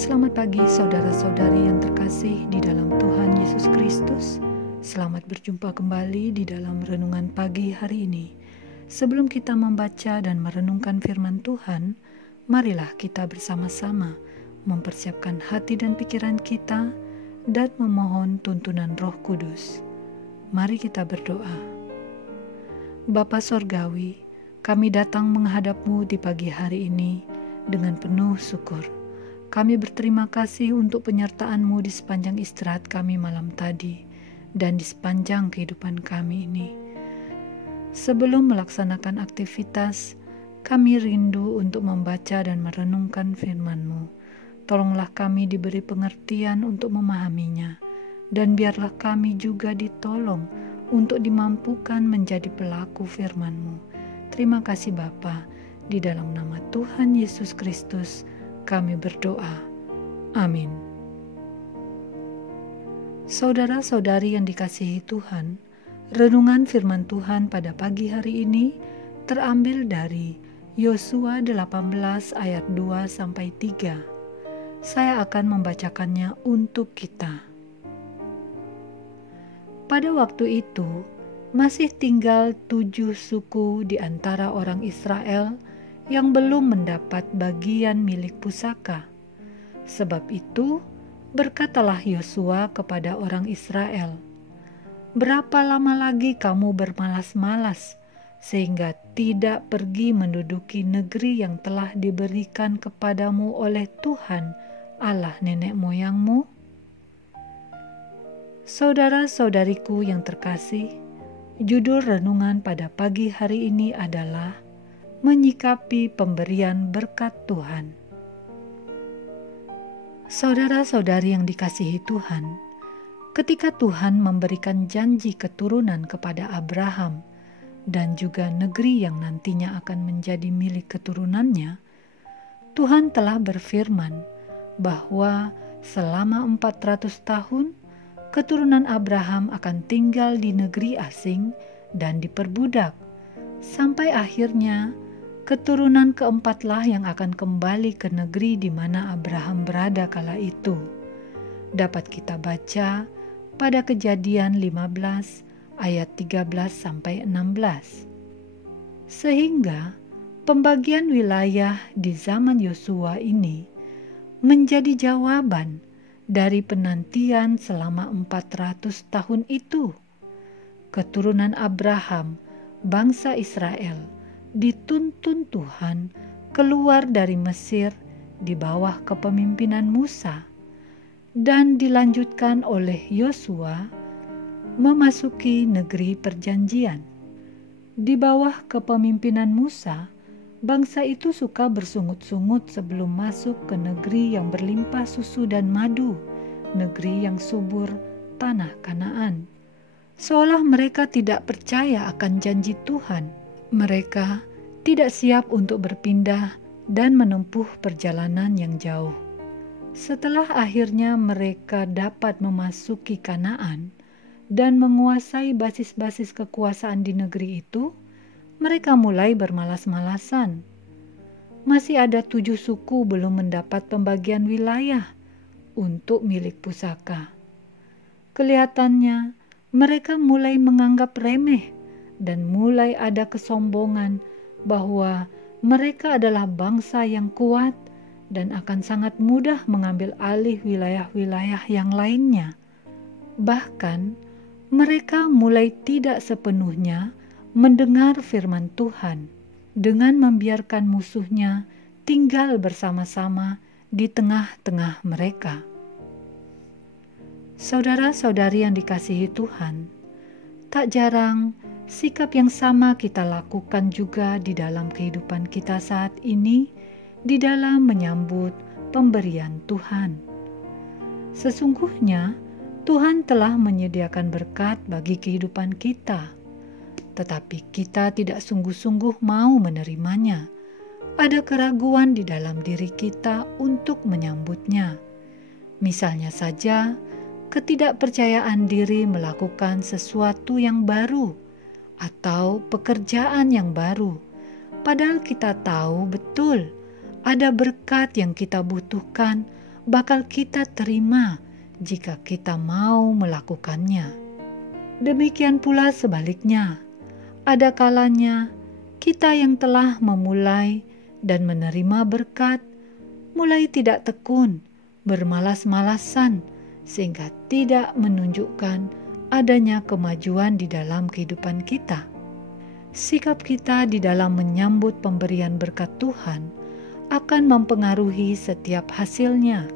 Selamat pagi saudara-saudari yang terkasih di dalam Tuhan Yesus Kristus. Selamat berjumpa kembali di dalam renungan pagi hari ini. Sebelum kita membaca dan merenungkan firman Tuhan, marilah kita bersama-sama mempersiapkan hati dan pikiran kita dan memohon tuntunan Roh Kudus. Mari kita berdoa. Bapa Sorgawi, kami datang menghadap-Mu di pagi hari ini dengan penuh syukur. Kami berterima kasih untuk penyertaan-Mu di sepanjang istirahat kami malam tadi dan di sepanjang kehidupan kami ini. Sebelum melaksanakan aktivitas, kami rindu untuk membaca dan merenungkan firman-Mu. Tolonglah kami diberi pengertian untuk memahaminya, dan biarlah kami juga ditolong untuk dimampukan menjadi pelaku firman-Mu. Terima kasih Bapa, di dalam nama Tuhan Yesus Kristus, kami berdoa. Amin. Saudara-saudari yang dikasihi Tuhan, renungan firman Tuhan pada pagi hari ini terambil dari Yosua 18 ayat 2-3. Saya akan membacakannya untuk kita. Pada waktu itu, masih tinggal 7 suku di antara orang Israel yang belum mendapat bagian milik pusaka. Sebab itu, berkatalah Yosua kepada orang Israel, "Berapa lama lagi kamu bermalas-malas, sehingga tidak pergi menduduki negeri yang telah diberikan kepadamu oleh Tuhan, Allah nenek moyangmu?" Saudara-saudariku yang terkasih, judul renungan pada pagi hari ini adalah menyikapi pemberian berkat Tuhan. Saudara-saudari yang dikasihi Tuhan, ketika Tuhan memberikan janji keturunan kepada Abraham dan juga negeri yang nantinya akan menjadi milik keturunannya, Tuhan telah berfirman bahwa selama 400 tahun keturunan Abraham akan tinggal di negeri asing dan diperbudak, sampai akhirnya keturunan keempatlah yang akan kembali ke negeri di mana Abraham berada kala itu. Dapat kita baca pada Kejadian 15 ayat 13-16. Sehingga pembagian wilayah di zaman Yosua ini menjadi jawaban dari penantian selama 400 tahun itu. Keturunan Abraham, bangsa Israel, dituntun Tuhan keluar dari Mesir di bawah kepemimpinan Musa dan dilanjutkan oleh Yosua memasuki negeri perjanjian. Di bawah kepemimpinan Musa, bangsa itu suka bersungut-sungut sebelum masuk ke negeri yang berlimpah susu dan madu, negeri yang subur, tanah Kanaan. Seolah mereka tidak percaya akan janji Tuhan. Mereka tidak siap untuk berpindah dan menempuh perjalanan yang jauh. Setelah akhirnya mereka dapat memasuki Kanaan dan menguasai basis-basis kekuasaan di negeri itu, mereka mulai bermalas-malasan. Masih ada 7 suku belum mendapat pembagian wilayah untuk milik pusaka. Kelihatannya mereka mulai menganggap remeh dan mulai ada kesombongan bahwa mereka adalah bangsa yang kuat dan akan sangat mudah mengambil alih wilayah-wilayah yang lainnya. Bahkan mereka mulai tidak sepenuhnya mendengar firman Tuhan dengan membiarkan musuhnya tinggal bersama-sama di tengah-tengah mereka. Saudara-saudari yang dikasihi Tuhan, tak jarang sikap yang sama kita lakukan juga di dalam kehidupan kita saat ini di dalam menyambut pemberian Tuhan. Sesungguhnya Tuhan telah menyediakan berkat bagi kehidupan kita, tetapi kita tidak sungguh-sungguh mau menerimanya. Ada keraguan di dalam diri kita untuk menyambutnya. Misalnya saja, ketidakpercayaan diri melakukan sesuatu yang baru atau pekerjaan yang baru, padahal kita tahu betul ada berkat yang kita butuhkan bakal kita terima jika kita mau melakukannya. Demikian pula sebaliknya, ada kalanya kita yang telah memulai dan menerima berkat, mulai tidak tekun, bermalas-malasan, sehingga tidak menunjukkan adanya kemajuan di dalam kehidupan kita. Sikap kita di dalam menyambut pemberian berkat Tuhan akan mempengaruhi setiap hasilnya.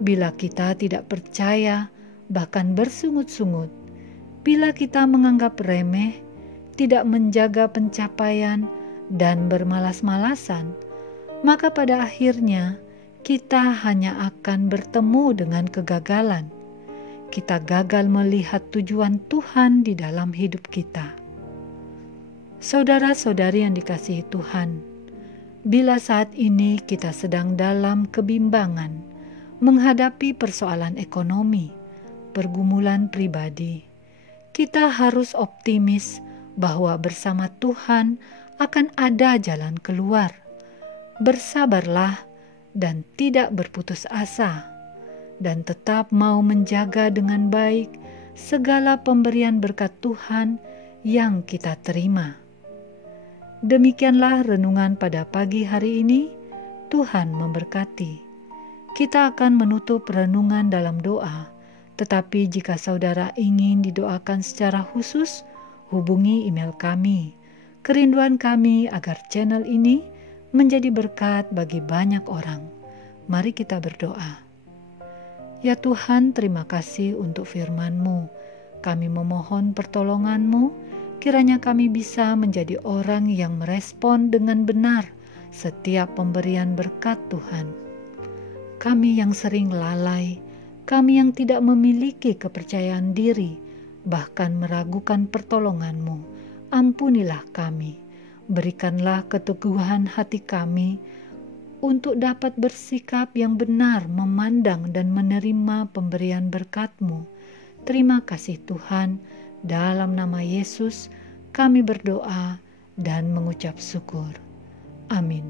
Bila kita tidak percaya, bahkan bersungut-sungut, bila kita menganggap remeh, tidak menjaga pencapaian, dan bermalas-malasan, maka pada akhirnya kita hanya akan bertemu dengan kegagalan. Kita gagal melihat tujuan Tuhan di dalam hidup kita. Saudara-saudari yang dikasihi Tuhan, bila saat ini kita sedang dalam kebimbangan, menghadapi persoalan ekonomi, pergumulan pribadi, kita harus optimis bahwa bersama Tuhan akan ada jalan keluar. Bersabarlah dan tidak berputus asa, dan tetap mau menjaga dengan baik segala pemberian berkat Tuhan yang kita terima. Demikianlah renungan pada pagi hari ini. Tuhan memberkati. Kita akan menutup renungan dalam doa, tetapi jika saudara ingin didoakan secara khusus, hubungi email kami. Kerinduan kami agar channel ini menjadi berkat bagi banyak orang. Mari kita berdoa. Ya Tuhan, terima kasih untuk firman-Mu. Kami memohon pertolongan-Mu, kiranya kami bisa menjadi orang yang merespon dengan benar setiap pemberian berkat Tuhan. Kami yang sering lalai, kami yang tidak memiliki kepercayaan diri, bahkan meragukan pertolongan-Mu, ampunilah kami. Berikanlah keteguhan hati kami untuk dapat bersikap yang benar memandang dan menerima pemberian berkat-Mu. Terima kasih Tuhan, dalam nama Yesus kami berdoa dan mengucap syukur. Amin.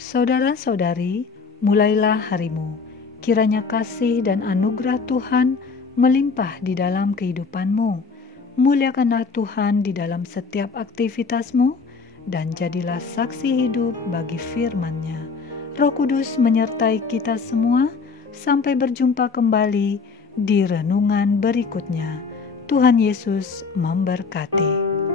Saudara-saudari, mulailah harimu. Kiranya kasih dan anugerah Tuhan melimpah di dalam kehidupanmu. Muliakanlah Tuhan di dalam setiap aktivitasmu, dan jadilah saksi hidup bagi firman-Nya. Roh Kudus menyertai kita semua. Sampai berjumpa kembali di renungan berikutnya. Tuhan Yesus memberkati.